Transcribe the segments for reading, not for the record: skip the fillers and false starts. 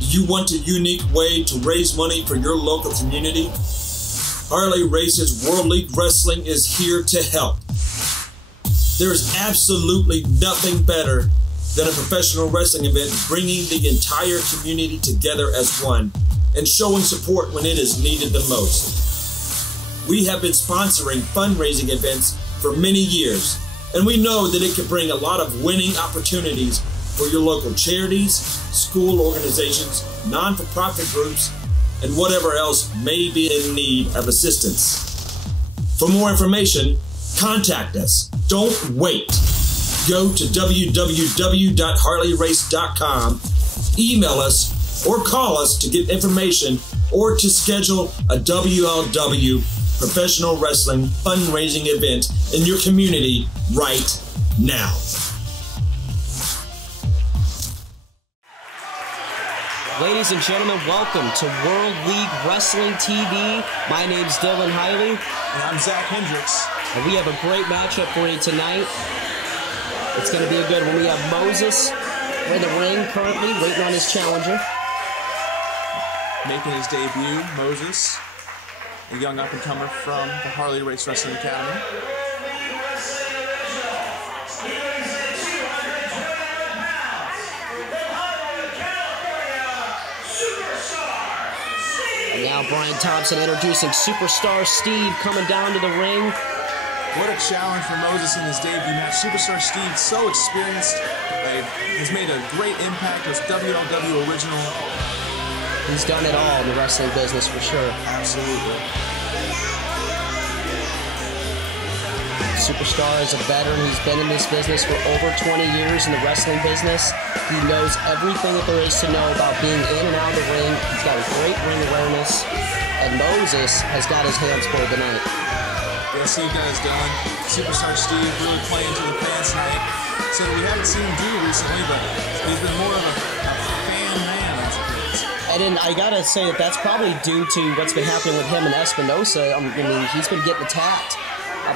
Do you want a unique way to raise money for your local community? Harley Race's World League Wrestling is here to help. There is absolutely nothing better than a professional wrestling event bringing the entire community together as one and showing support when it is needed the most. We have been sponsoring fundraising events for many years, and we know that it can bring a lot of winning opportunities for your local charities, school organizations, non-for-profit groups, and whatever else may be in need of assistance. For more information, contact us. Don't wait. Go to www.harleyrace.com, email us, or call us to get information or to schedule a WLW professional wrestling fundraising event in your community right now. Ladies and gentlemen, welcome to World League Wrestling TV. My name's Dylan Hiley. And I'm Zach Hendricks. And we have a great matchup for you tonight. It's going to be a good one. We have Moses in the ring currently, waiting on his challenger. Making his debut, Moses, a young up-and-comer from the Harley Race Wrestling Academy. And now Brian Thompson introducing Superstar Steve coming down to the ring. What a challenge for Moses in his debut match. Superstar Steve, so experienced, has made a great impact as WLW Original. He's done it all in the wrestling business for sure. Absolutely. Superstar is a veteran. He's been in this business for over 20 years in the wrestling business. He knows everything that there is to know about being in and out of the ring. He's got a great ring awareness. And Moses has got his hands full tonight. Yes, he does, Dylan. Superstar Steve really playing to the fans tonight. So we haven't seen him do recently, but he's been more of a fan man, I suppose. And then I gotta say that that's probably due to what's been happening with him and Espinosa. I mean, he's been getting attacked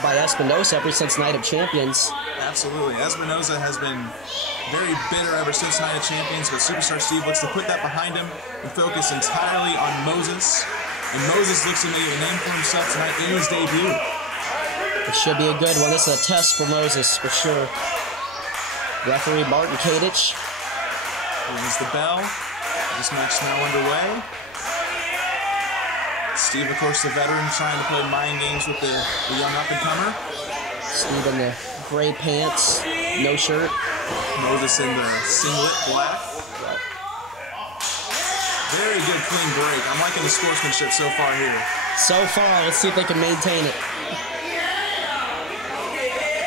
by Espinosa ever since Night of Champions. Absolutely. Espinosa has been very bitter ever since Night of Champions, but Superstar Steve looks to put that behind him and focus entirely on Moses. And Moses looks to make a name for himself tonight in his debut. It should be a good one. This is a test for Moses, for sure. Referee Martin Kadich. Rings the bell. This match is now underway. Steve, of course, the veteran, trying to play mind games with the young up-and-comer. Steve in the gray pants, no shirt. Moses in the singlet, black. Very good, clean break. I'm liking the sportsmanship so far here. So far, let's see if they can maintain it.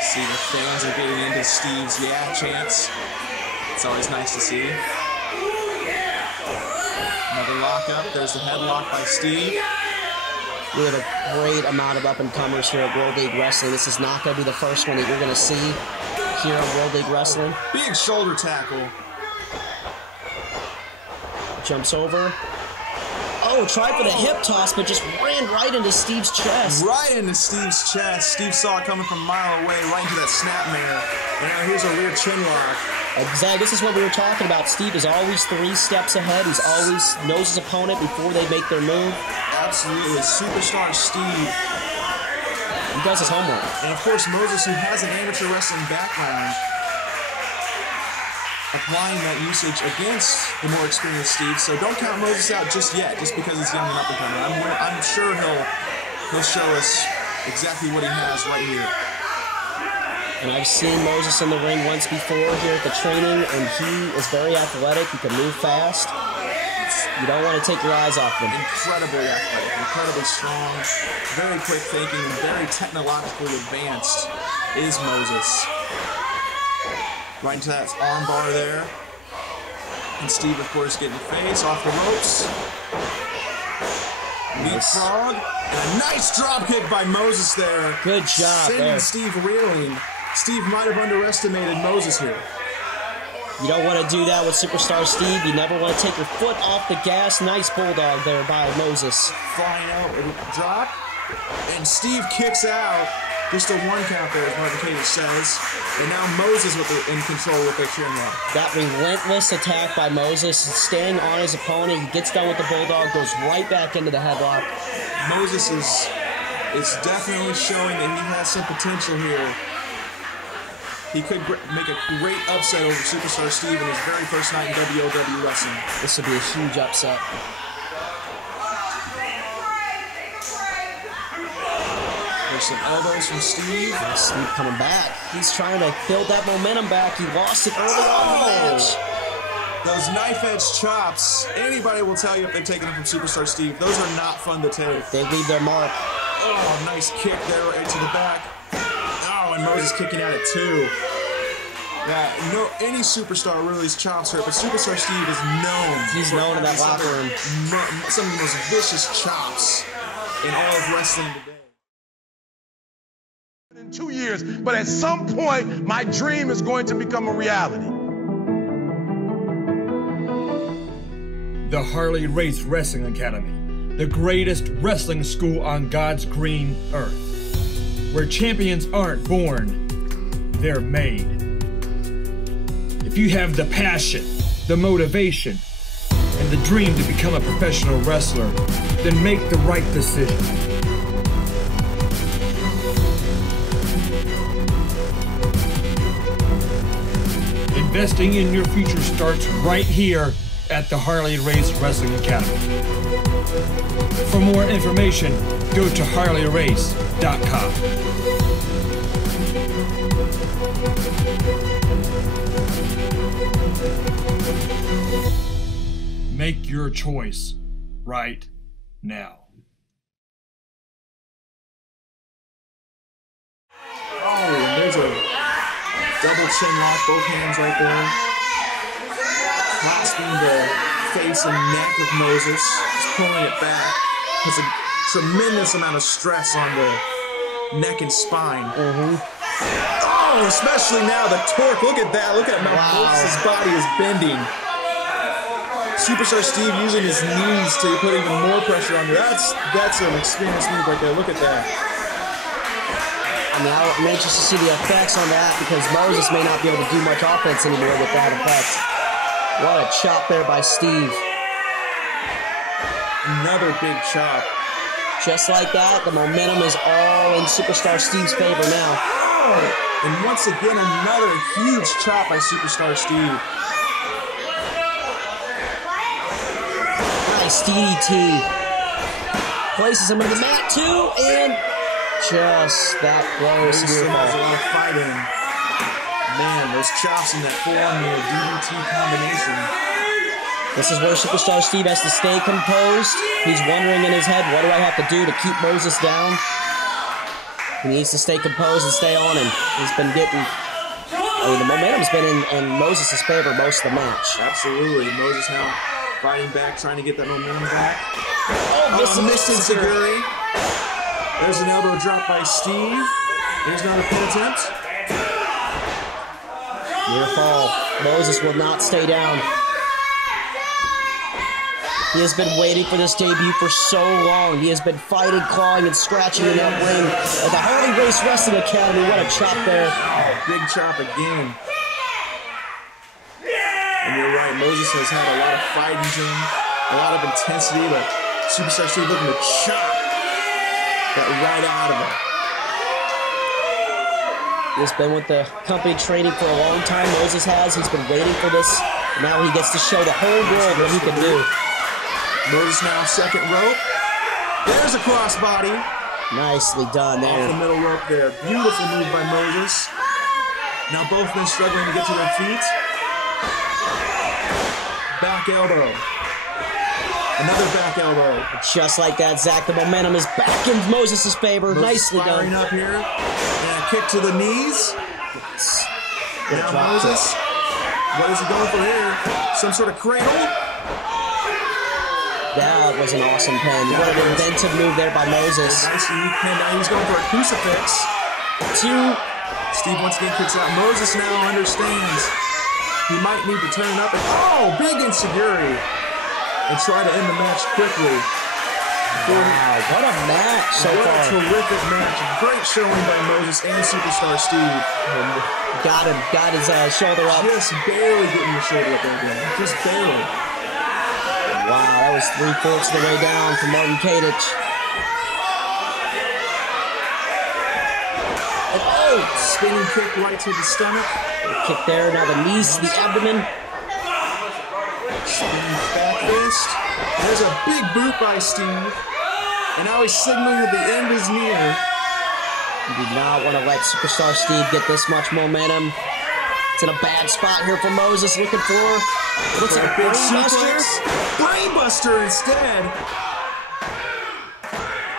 See, the fans are getting into Steve's yeah chants. It's always nice to see. Another lockup. There's the headlock by Steve. We have a great amount of up-and-comers here at World League Wrestling. This is not going to be the first one that you're going to see here at World League Wrestling. Big shoulder tackle. Jumps over. Oh, tried for the hip toss, but just ran right into Steve's chest. Right into Steve's chest. Steve saw it coming from a mile away, right into that snapmare. And now here's a rear chin lock. Exactly. This is what we were talking about. Steve is always 3 steps ahead. He's always knows his opponent before they make their move. Absolutely. Superstar Steve. He does his homework. And of course, Moses, who has an amateur wrestling background, applying that usage against the more experienced Steve. So don't count Moses out just yet, just because he's young and up-and-coming. I'm sure he'll show us exactly what he has right here. And I've seen Moses in the ring once before here at the training, and he is very athletic. He can move fast. You don't want to take your eyes off him. Incredibly athletic, incredibly strong, very quick thinking, and very technologically advanced is Moses. Right into that arm bar there. And Steve, of course, getting the face off the ropes. Leapfrog. And a nice drop kick by Moses there. Good job Sending there. Steve reeling. Steve might have underestimated Moses here. You don't want to do that with Superstar Steve. You never want to take your foot off the gas. Nice bulldog there by Moses. Flying out, drop. And Steve kicks out. Just a 1 count there, as Marvin Cage says. And now Moses in control with their chin lock. That relentless attack by Moses, staying on his opponent. He gets done with the bulldog, goes right back into the headlock. Moses is definitely showing that he has some potential here. He could make a great upset over Superstar Steve in his very first night in WLW wrestling. This would be a huge upset. There's some elbows from Steve. Steve coming back. He's trying to build that momentum back. He lost it early on in the match. Those knife-edge chops, anybody will tell you if they've taken them from Superstar Steve, those are not fun to take. They leave their mark. Oh, nice kick there right to the back. Oh, and Moses kicking at it too. Yeah, any superstar really chops hurt, but Superstar Steve is known. He's known in that locker room. Some of the most vicious chops in all of wrestling today. In 2 years, but at some point, my dream is going to become a reality. The Harley Race Wrestling Academy, the greatest wrestling school on God's green earth, where champions aren't born, they're made. If you have the passion, the motivation, and the dream to become a professional wrestler, then make the right decision. Investing in your future starts right here at the Harley Race Wrestling Academy. For more information, go to harleyrace.com. Make your choice right now. Oh, and there's a double chin lock, both hands right there. Clasping the face and neck of Moses, just pulling it back. Puts a tremendous amount of stress on the neck and spine. Oh, especially now the torque. Look at that. Look at how Moses' body is bending. Superstar Steve using his knees to put even more pressure on you. That's an experienced move right there. Look at that. I mean, I'm anxious to see the effects on that because Moses may not be able to do much offense anymore with that effect. What a chop there by Steve. Another big chop. Just like that, the momentum is all in Superstar Steve's favor now. Oh, and once again, another huge chop by Superstar Steve. Nice DDT. Places him into the mat too, and just that close. There's a lot of fighting. Man, those chops in that forearm and the DDT combination. This is where Superstar Steve has to stay composed. He's wondering in his head, what do I have to do to keep Moses down? He needs to stay composed and stay on him. He's been getting... I mean, the momentum's been in Moses' favor most of the match. Absolutely. Moses now fighting back, trying to get that momentum back. Oh, missing Seguri. There's an elbow drop by Steve. There's another pin attempt. Near fall. Moses will not stay down. He has been waiting for this debut for so long. He has been fighting, clawing, and scratching in that ring at the Harley Race Wrestling Academy. What a chop there. Oh, big chop again. And you're right, Moses has had a lot of fighting to him, a lot of intensity, but Superstar Steve looking to chop that right out of him. He's been with the company training for a long time. Moses has. He's been waiting for this. And now he gets to show the whole world what he can do. Moses now second rope. There's a crossbody. Nicely done there. Off the middle rope there. Beautiful move by Moses. Now both men struggling to get to their feet. Back elbow. Another back elbow. Just like that, Zach. The momentum is back in Moses' favor. Nicely done. Up here. And a kick to the knees. Now Moses. What is he going for here? Some sort of cradle? That was an awesome pin. What an inventive move there by Moses. Nice unique pin. Now he's going for a crucifix. Steve once again kicks out. Moses now understands he might need to turn up. And, oh, big insecurity. And try to end the match quickly. Wow, what a match so What far. a terrific match. Great showing by Moses and Superstar Steve. Got his shoulder up. Just barely getting your shoulder up there again. Just barely. Wow, that was 3/4 of the way down for Martin Kadich. And oh, spinning kick right to the stomach. Kick there, now the knees to the abdomen. Spinning back fist. There's a big boot by Steve. And now he's signaling that the end is near. You do not want to let Superstar Steve get this much momentum. It's in a bad spot here for Moses, looking for, looks like a big brainbuster. Brainbuster instead.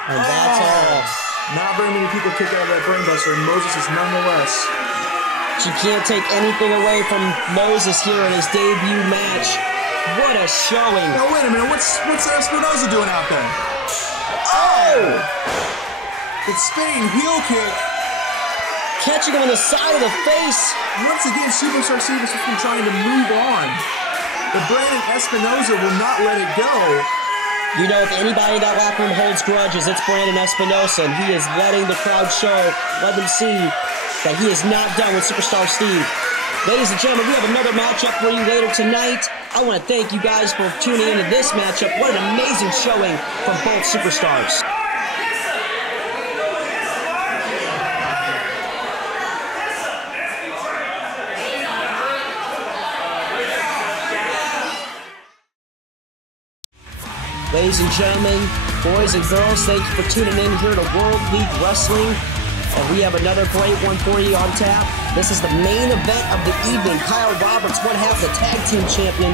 And that's all. Not very many people kick out of that brainbuster, and Moses is nonetheless. She can't take anything away from Moses here in his debut match. What a showing. Now wait a minute, what's Espinosa doing out there? Oh! It's spinning heel kick. Catching him in the side of the face. Once again, Superstar Steve has been trying to move on. But Brandon Espinosa will not let it go. You know, if anybody in that locker room holds grudges, it's Brandon Espinosa, and he is letting the crowd show, let them see that he is not done with Superstar Steve. Ladies and gentlemen, we have another matchup for you later tonight. I want to thank you guys for tuning into this matchup. What an amazing showing from both superstars. Ladies and gentlemen, boys and girls, thank you for tuning in here to World League Wrestling. And we have another great one for you on tap. This is the main event of the evening. Kyle Roberts, one half the tag team champion,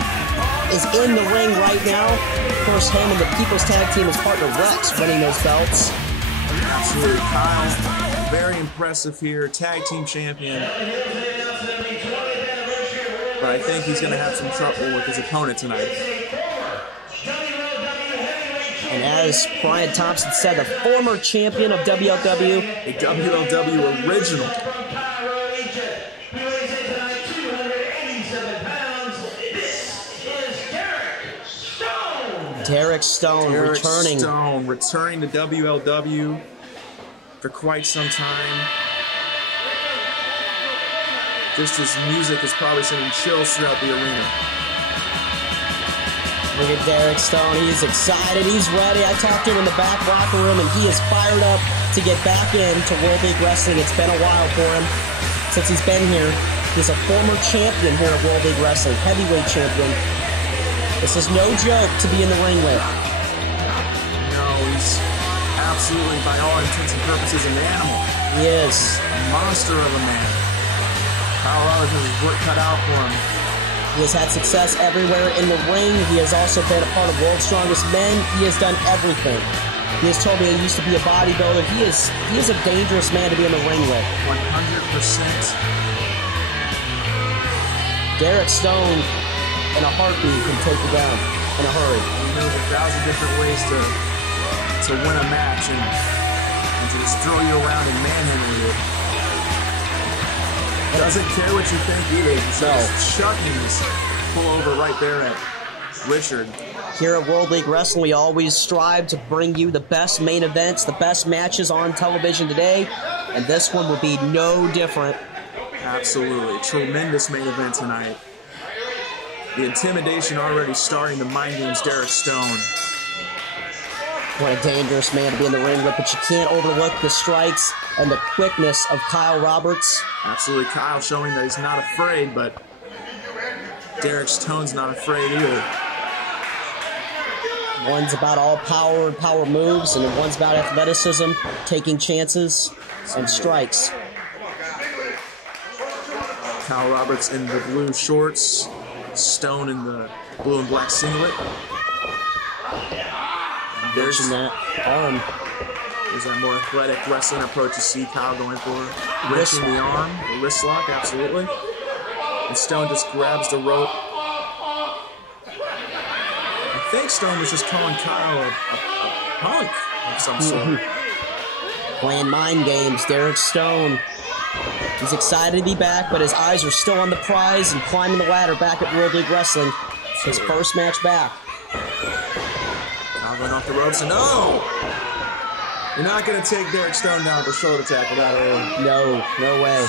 is in the ring right now. Of course, him and the People's Tag Team, his partner Rex, winning those belts. Absolutely, Kyle, very impressive here, tag team champion. But I think he's going to have some trouble with his opponent tonight. And as Brian Thompson said, the former champion of WLW, a WLW Original. Derek Stone returning. Stone returning to WLW for quite some time. Just his music is probably sending chills throughout the arena. Look at Derek Stone. He's excited. He's ready. I talked to him in the back locker room, and he is fired up to get back into World League Wrestling. It's been a while for him since he's been here. He's a former champion here at World League Wrestling, heavyweight champion. This is no joke to be in the ring with. No, he's absolutely, by all intents and purposes, an animal. He is. A monster of a man. Kyle Roberts has his work cut out for him. He has had success everywhere in the ring. He has also been a part of World's Strongest Men. He has done everything. He has told me he used to be a bodybuilder. He is a dangerous man to be in the ring with. 100%. Derek Stone, in a heartbeat, can take you down in a hurry. He knows 1,000 different ways to win a match and to just throw you around and manhandle you. Doesn't care what you think either. So chucking his pull over right there at Richard. Here at World League Wrestling, we always strive to bring you the best main events, the best matches on television today, and this one will be no different. Absolutely. Tremendous main event tonight. The intimidation already starting the mind games Derek Stone. What a dangerous man to be in the ring with, but you can't overlook the strikes and the quickness of Kyle Roberts. Absolutely, Kyle showing that he's not afraid, but Derek Stone's not afraid either. One's about all power and power moves, and one's about athleticism, taking chances, and strikes. Kyle Roberts in the blue shorts, Stone in the blue and black singlet. And there's that arm. There's that more athletic wrestling approach you see Kyle going for. Wrenching the arm, the wrist lock, absolutely. And Stone just grabs the rope. I think Stone was just calling Kyle a punk of some sort. Playing mind games, Derek Stone. He's excited to be back, but his eyes are still on the prize and climbing the ladder back at World League Wrestling. His first match back. Kyle Now going off the ropes, and no! You're not going to take Derek Stone down for shoulder tackle that early. No way.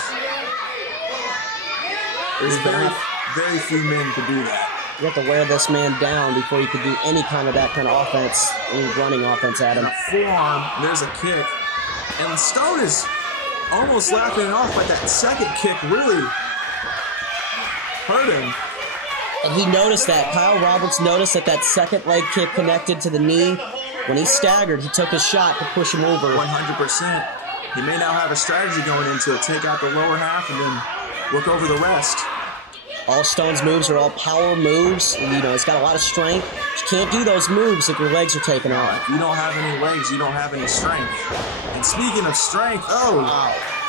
There's very few men could do that. You have to wear this man down before you could do any kind of that kind of offense, any running offense at him. And a forearm, there's a kick. And Stone is almost laughing it off, but that second kick really hurt him. And he noticed that. Kyle Roberts noticed that second leg kick connected to the knee. When he staggered, he took his shot to push him over. 100%. He may now have a strategy going into it. Take out the lower half and then work over the rest. All Stone's moves are all power moves. You know, he's got a lot of strength. You can't do those moves if your legs are taken out. If you don't have any legs, you don't have any strength. And speaking of strength,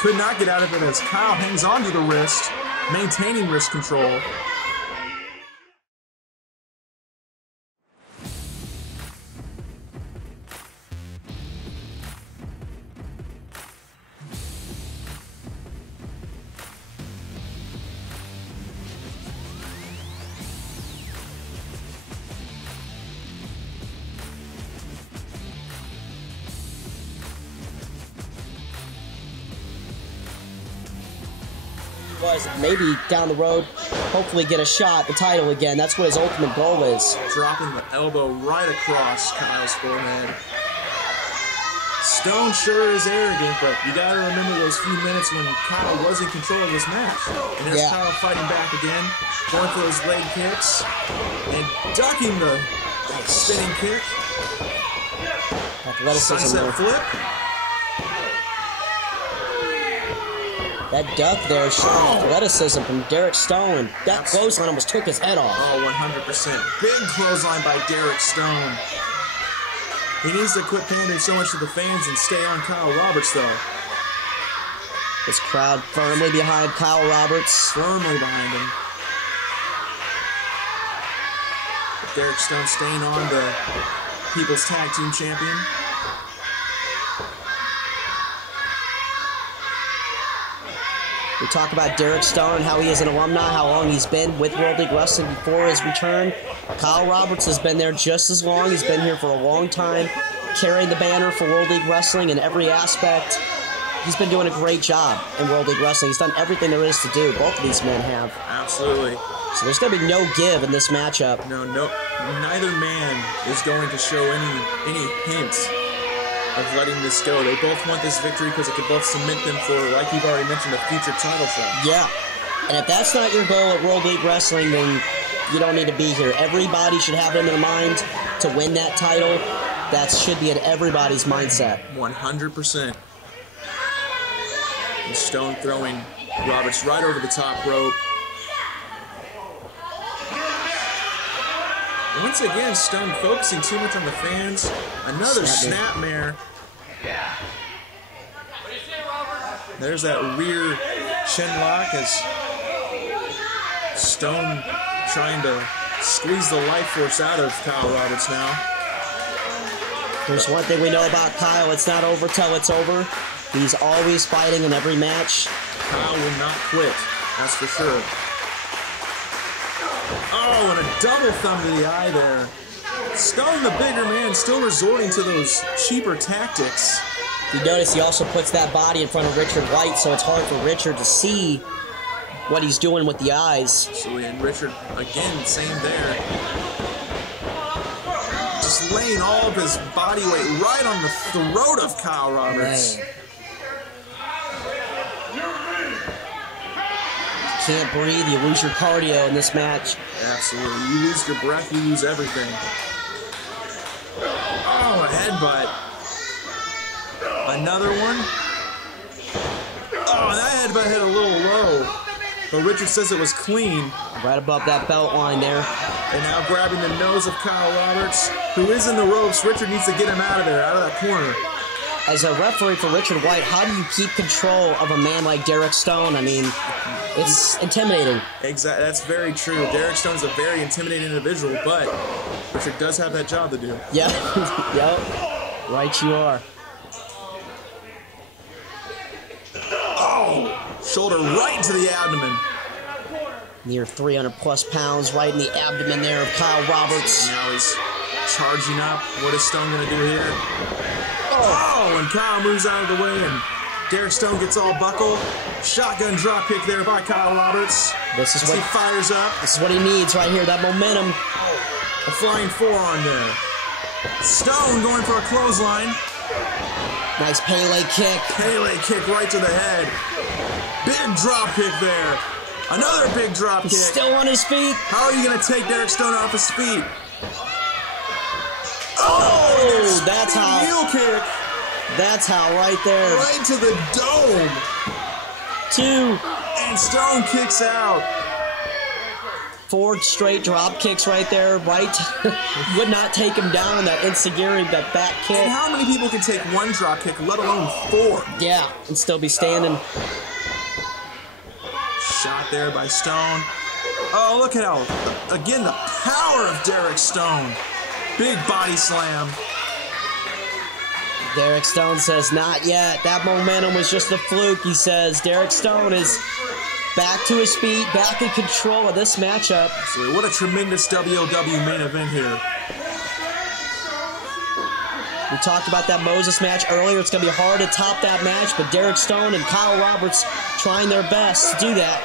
could not get out of it as Kyle hangs onto the wrist, maintaining wrist control. Was maybe down the road, hopefully get a shot at the title again. That's what his ultimate goal is. Dropping the elbow right across Kyle's forehead. Stone sure is arrogant, but you gotta remember those few minutes when Kyle was in control of this match. And there's Kyle fighting back again, going for those leg kicks, and ducking the spinning kick. Sunset flip. That duck there showing athleticism from Derek Stone. That clothesline almost took his head off. Oh, 100%. Big clothesline by Derek Stone. He needs to quit pandering so much to the fans and stay on Kyle Roberts, though. This crowd firmly behind Kyle Roberts. Firmly behind him. But Derek Stone staying on the People's Tag Team Champion. We talk about Derek Stone, how he is an alumni, how long he's been with World League Wrestling before his return. Kyle Roberts has been there just as long. He's been here for a long time, carrying the banner for World League Wrestling in every aspect. He's been doing a great job in World League Wrestling. He's done everything there is to do. Both of these men have. Absolutely. So there's going to be no give in this matchup. No. Neither man is going to show any hint of letting this go. They both want this victory because it could both cement them for, like you've already mentioned, a future title shot. Yeah. And if that's not your goal at World League Wrestling, then you don't need to be here. Everybody should have it in their mind to win that title. That should be in everybody's mindset. 100%. And Stone throwing Roberts right over the top rope. Once again, Stone focusing too much on the fans. Another snapmare. There's that rear shin lock as Stone trying to squeeze the life force out of Kyle Roberts now. There's one thing we know about Kyle. It's not over till it's over. He's always fighting in every match. Kyle will not quit. That's for sure. Oh, and a double thumb to the eye there. Stone, the bigger man, still resorting to those cheaper tactics. You notice he also puts that body in front of Richard White, so it's hard for Richard to see what he's doing with the eyes. Absolutely, and Richard, again, same there. Just laying all of his body weight right on the throat of Kyle Roberts. Man. Can't breathe, you lose your cardio in this match. Absolutely. You lose your breath, you lose everything. Oh, a headbutt. Another one. Oh, that headbutt hit a little low. But Richard says it was clean. Right above that belt line there. And now grabbing the nose of Kyle Roberts, who is in the ropes. Richard needs to get him out of there, out of that corner. As a referee for Richard White, how do you keep control of a man like Derek Stone? I mean, it's intimidating. Exactly, that's very true. Derek Stone's a very intimidating individual, but Richard does have that job to do. Yep, yep, right you are. Oh, shoulder right into the abdomen. Near 300 plus pounds right in the abdomen there of Kyle Roberts. Now he's Charging up. What is Stone going to do here? Oh, and Kyle moves out of the way, and Derek Stone gets all buckled. Shotgun drop kick there by Kyle Roberts. This is what he fires up. This is what he needs right here, that momentum. A flying forearm there. Stone going for a clothesline. Nice Pele kick. Pele kick right to the head. Big drop kick there. Another big drop kick. He's still on his feet. How are you going to take Derek Stone off his feet? Oh, that's how. Heel kick. That's how, right there. Right to the dome. 2. And Stone kicks out. 4 straight drop kicks right there. Right. Would not take him down in that enziguri, that back kick. And how many people can take 1 drop kick, let alone 4? Yeah, and still be standing. Shot there by Stone. Oh, look at how, again, the power of Derek Stone. Big body slam. Derek Stone says, not yet. That momentum was just a fluke, he says. Derek Stone is back to his feet, back in control of this matchup. Absolutely. What a tremendous WLW main event here. We talked about that Moses match earlier. It's going to be hard to top that match, but Derek Stone and Kyle Roberts trying their best to do that.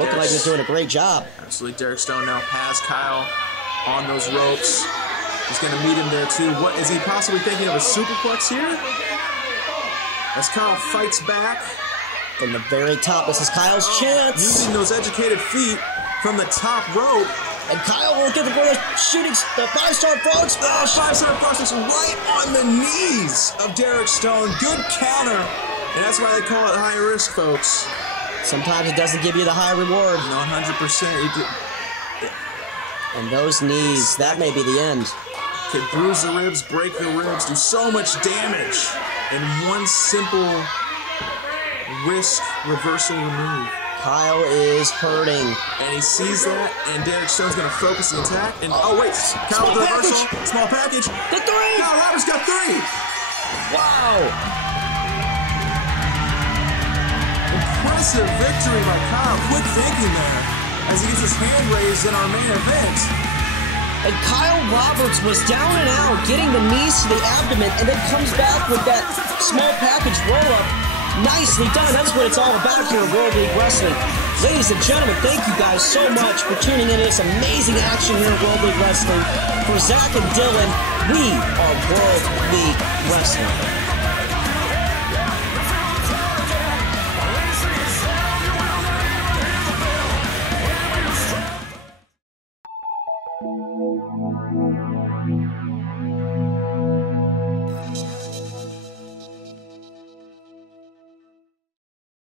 Looking like he's doing a great job. Absolutely. Derek Stone now has Kyle on those ropes. He's going to meet him there too. What is he possibly thinking of, a superplex here? As Kyle fights back. From the very top, this is Kyle's chance. Using those educated feet from the top rope. And Kyle will get the shooting, the 5-star frog splash. 5-star frog splash right on the knees of Derek Stone. Good counter. And that's why they call it high risk, folks. Sometimes it doesn't give you the high reward. 100%. And those knees, that may be the end. Could bruise the ribs, break the ribs, do so much damage in one simple wrist reversal remove. Kyle is hurting. And he sees that, and Derek Stone's going to focus the attack. And oh wait, Kyle with the reversal. Small package. The 3! Kyle Roberts got 3! Wow! Impressive victory by Kyle. Quick thinking there as he gets his hand raised in our main event. And Kyle Roberts was down and out, getting the knees to the abdomen, and then comes back with that small package roll-up. Nicely done. That's what it's all about here in World League Wrestling. Ladies and gentlemen, thank you guys so much for tuning in to this amazing action here in World League Wrestling. For Zach and Dylan, we are World League Wrestling.